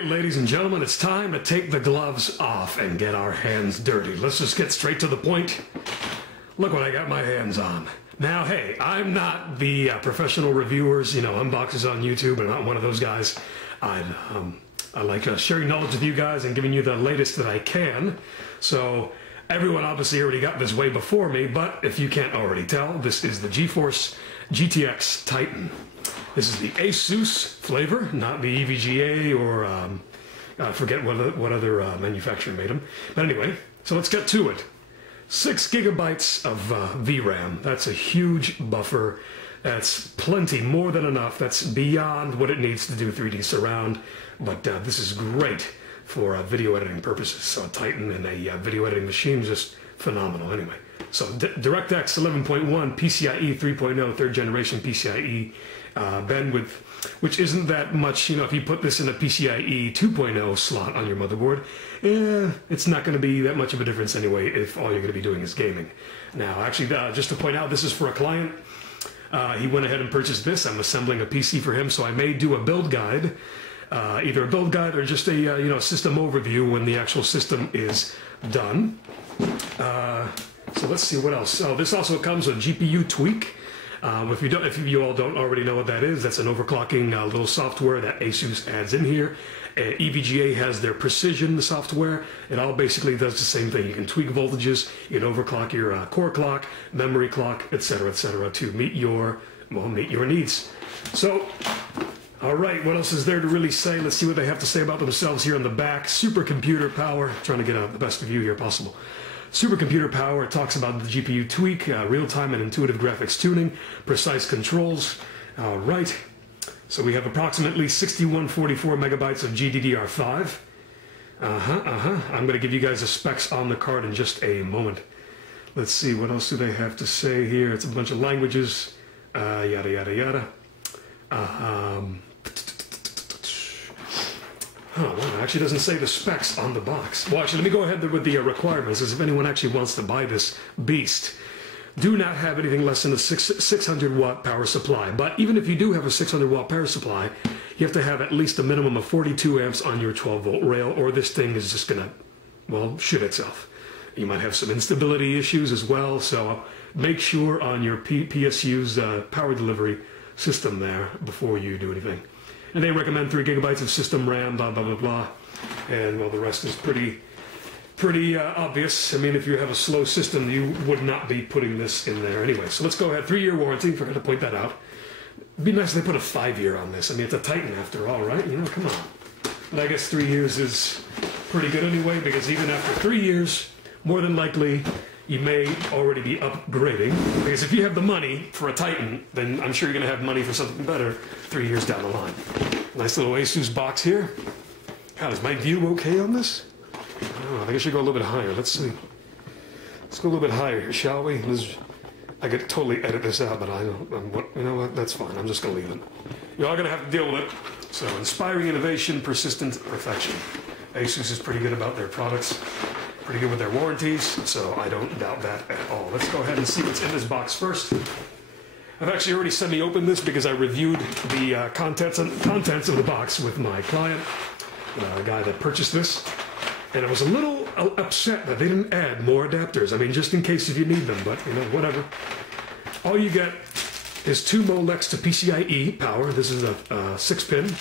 right, ladies and gentlemen, it's time to take the gloves off and get our hands dirty. Let's just get straight to the point. Look what I got my hands on. Now, hey, I'm not the professional reviewers, unboxers on YouTube. I'm not one of those guys. I like sharing knowledge with you guys and giving you the latest that I can. So everyone obviously already got this way before me, but if you can't already tell, this is the Geforce GTX Titan. This is the Asus flavor, not the EVGA or I forget what other manufacturer made them. But anyway, so let's get to it. 6 gigabytes of VRAM. That's a huge buffer. That's plenty, more than enough. That's beyond what it needs to do 3D surround. But this is great for video editing purposes. So a Titan and a video editing machine is just phenomenal. Anyway, so DirectX 11.1, PCIe 3.0, third generation PCIe bandwidth, which isn't that much. If you put this in a PCIe 2.0 slot on your motherboard, it's not going to be that much of a difference anyway if all you're going to be doing is gaming. Now, actually, just to point out, this is for a client. He went ahead and purchased this. I'm assembling a PC for him, so I may do a build guide, either a build guide or just a system overview when the actual system is done. So let's see what else. Oh, this also comes with GPU tweak. If you all don't already know what that is, that's an overclocking little software that Asus adds in here. EVGA has their precision software. It all basically does the same thing. You can tweak voltages, you can overclock your core clock, memory clock, etc., to meet your needs. So, all right, what else is there to really say? Let's see what they have to say about themselves here on the back. Supercomputer power. Trying to get the best view here possible. Supercomputer power talks about the GPU tweak, real-time and intuitive graphics tuning, precise controls. All right. So we have approximately 6144 megabytes of GDDR5. I'm going to give you guys the specs on the card in just a moment. Let's see, what else do they have to say here? It's a bunch of languages, yada, yada, yada. Well, it actually doesn't say the specs on the box. Well, actually, let me go ahead with the requirements, as if anyone actually wants to buy this beast. Do not have anything less than a 600 watt power supply. But even if you do have a 600 watt power supply, you have to have at least a minimum of 42 amps on your 12 volt rail, or this thing is just gonna, well, shit itself. You might have some instability issues as well, so make sure on your PSU's power delivery system there before you do anything. And they recommend 3 gigabytes of system RAM, blah, blah, blah, blah. And, well, the rest is pretty obvious. I mean, if you have a slow system, you would not be putting this in there anyway. So let's go ahead. 3-year warranty. Forgot to point that out. It'd be nice if they put a 5-year on this. I mean, it's a Titan after all, right? Come on. But I guess 3 years is pretty good anyway, because even after 3 years, more than likely, you may already be upgrading. Because if you have the money for a Titan, then I'm sure you're going to have money for something better 3 years down the line. Nice little Asus box here. God, is my view okay on this? I think I should go a little bit higher. Let's see. Let's go a little bit higher here, shall we? I could totally edit this out, but you know what? That's fine. I'm just going to leave it. You're all going to have to deal with it. So, inspiring innovation, persistent perfection. Asus is pretty good about their products. Pretty good with their warranties, so I don't doubt that at all. Let's go ahead and see what's in this box first. I've actually already semi-opened this because I reviewed the contents of the box with my client, the guy that purchased this. And I was a little upset that they didn't add more adapters. I mean, just in case if you need them, but, whatever. All you get is 2 Molex to PCIe power. This is a 6-pin.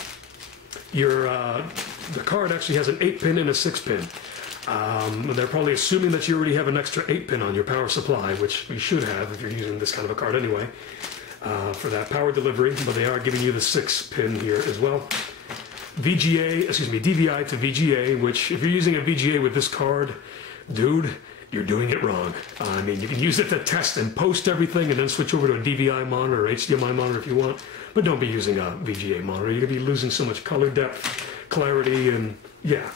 The card actually has an 8-pin and a 6-pin. They're probably assuming that you already have an extra 8-pin on your power supply, which you should have if you're using this kind of a card anyway, for that power delivery. But they are giving you the 6-pin here as well. DVI to VGA, which if you're using a VGA with this card, dude, you're doing it wrong. I mean, you can use it to test and post everything and then switch over to a DVI monitor or HDMI monitor if you want, but don't be using a VGA monitor. You're going to be losing so much color depth, clarity, and yeah.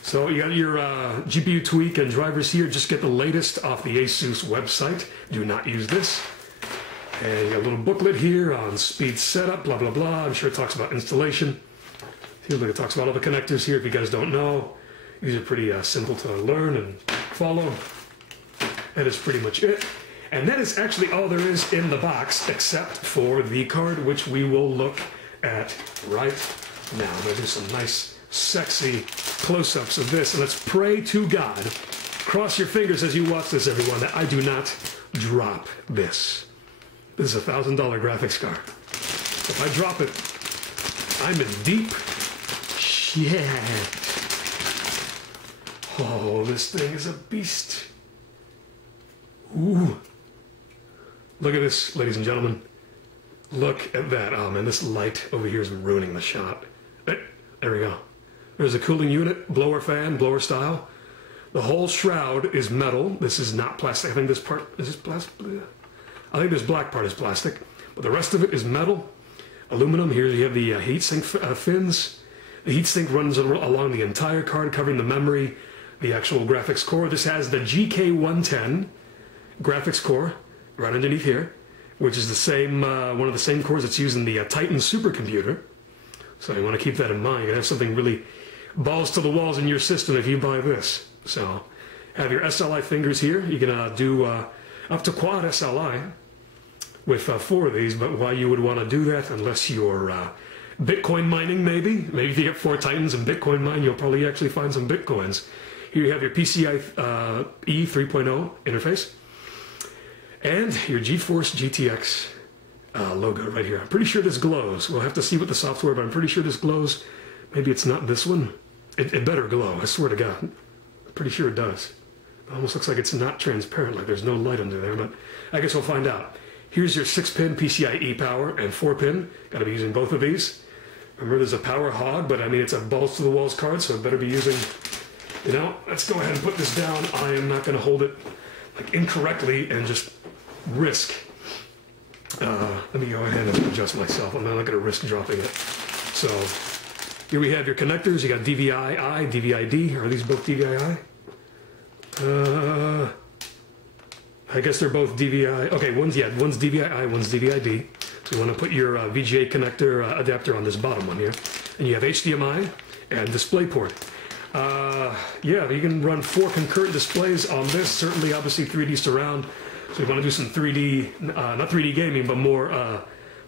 So you got your GPU tweak and drivers here. Just get the latest off the Asus website. Do not use this. And you got a little booklet here on speed setup, blah, blah, blah. I'm sure it talks about installation. Feels like it talks about all the connectors here if you guys don't know. These are pretty simple to learn and follow. That is pretty much it. And that is actually all there is in the box except for the card, which we will look at right now. I'm going to do some nice sexy close-ups of this. And let's pray to God. Cross your fingers as you watch this, everyone, that I do not drop this. This is a $1,000 graphics card. If I drop it, I'm in deep shit. Oh, this thing is a beast. Ooh. Look at this, ladies and gentlemen. Look at that. Oh, man, this light over here is ruining the shot. There we go. There's a cooling unit, blower fan, blower style. The whole shroud is metal. This is not plastic. I think this part, is this plastic? I think this black part is plastic. But the rest of it is metal, aluminum. Here you have the heatsink fins. The heatsink runs along the entire card, covering the memory, the actual graphics core. This has the GK110 graphics core right underneath here, which is the same, one of the same cores that's used in the Titan supercomputer. So you want to keep that in mind. You have something really balls to the walls in your system if you buy this. So have your SLI fingers here. You can do up to quad SLI with 4 of these, but why you would want to do that unless you're Bitcoin mining, maybe if you get 4 Titans and Bitcoin mine, you'll probably actually find some Bitcoins. Here you have your PCIe 3.0 interface and your Geforce GTX logo right here. I'm pretty sure this glows. We'll have to see with the software, but I'm pretty sure this glows. Maybe it's not this one. It better glow, I swear to God. I'm pretty sure it does. It almost looks like it's not transparent, like there's no light under there, but I guess we'll find out. Here's your 6-pin PCIe power and 4-pin. Got to be using both of these. Remember, there's a power hog, but I mean, it's a balls to the walls card, so it better be using, you know, let's go ahead and put this down. I am not going to hold it like incorrectly and just risk. Let me go ahead and adjust myself. I'm not going to risk dropping it. So here we have your connectors. You got DVI-I, DVI-D. Are these both DVI-I? I guess they're both DVI. Okay, one's DVI-I, one's DVI-D. So you want to put your VGA connector adapter on this bottom one here. And you have HDMI and DisplayPort. Yeah, you can run 4 concurrent displays on this. Certainly, obviously, 3D surround. So you want to do some 3D, not 3D gaming, but more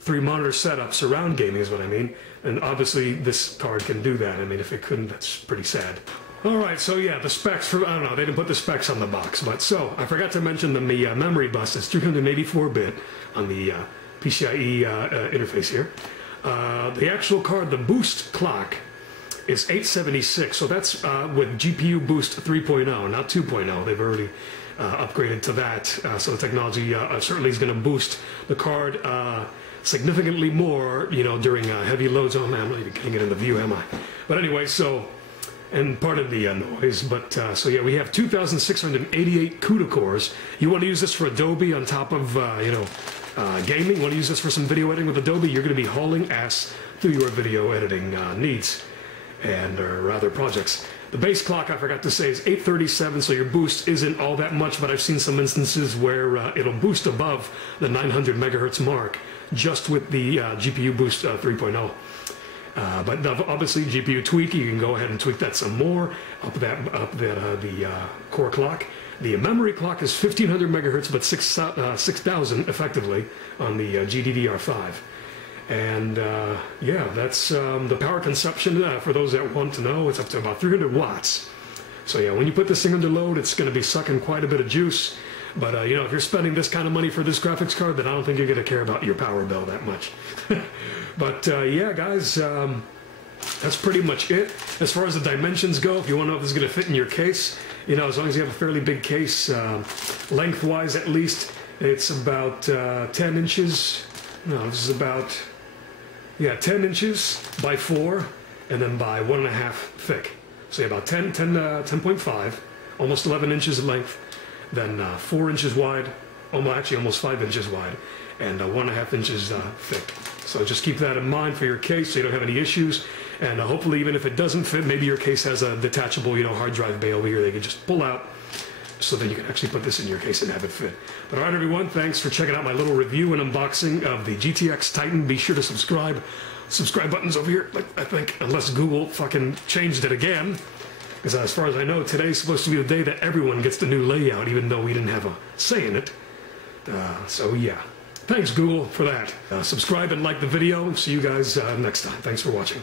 3-monitor setup. Surround gaming is what I mean. And obviously, this card can do that. I mean, if it couldn't, that's pretty sad. All right, so yeah, the specs for, I don't know, they didn't put the specs on the box, but so, I forgot to mention the memory bus is 384-bit on the PCIe interface here. The actual card, the boost clock, is 876, so that's with GPU boost 3.0, not 2.0. They've already upgraded to that, so the technology certainly is going to boost the card significantly more, you know, during heavy loads. Oh man, I'm not even getting it in the view, am I? But anyway, so, and part of the noise, but so yeah, we have 2,688 CUDA cores. You want to use this for Adobe on top of, you know, gaming. Want to use this for some video editing with Adobe? You're going to be hauling ass through your video editing needs and rather projects. The base clock, I forgot to say, is 837, so your boost isn't all that much, but I've seen some instances where it'll boost above the 900 megahertz mark just with the GPU boost 3.0. But obviously, GPU tweak, you can go ahead and tweak that some more, up the core clock. The memory clock is 1500 megahertz, but 6000 effectively on the GDDR5. And yeah, that's the power consumption. For those that want to know, it's up to about 300 watts. So yeah, when you put this thing under load, it's going to be sucking quite a bit of juice. But you know, if you're spending this kind of money for this graphics card, then I don't think you're going to care about your power bill that much. But yeah, guys, that's pretty much it. As far as the dimensions go, if you want to know if this is going to fit in your case, you know, as long as you have a fairly big case, lengthwise at least, it's about 10 inches. No, this is about, yeah, 10 inches by 4, and then by 1.5 thick. So yeah, about 10.5, almost 11 inches length, then 4 inches wide, almost 5 inches wide, and 1.5 inches thick. So just keep that in mind for your case so you don't have any issues. And hopefully, even if it doesn't fit, maybe your case has a detachable, you know, hard drive bay over here they can just pull out, so that you can actually put this in your case and have it fit. But all right, everyone, thanks for checking out my little review and unboxing of the GTX Titan. Be sure to subscribe. Subscribe button's over here, like, I think, unless Google fucking changed it again. Because as far as I know, today's supposed to be the day that everyone gets the new layout, even though we didn't have a say in it. So yeah, thanks Google for that. Subscribe and like the video. See you guys next time. Thanks for watching.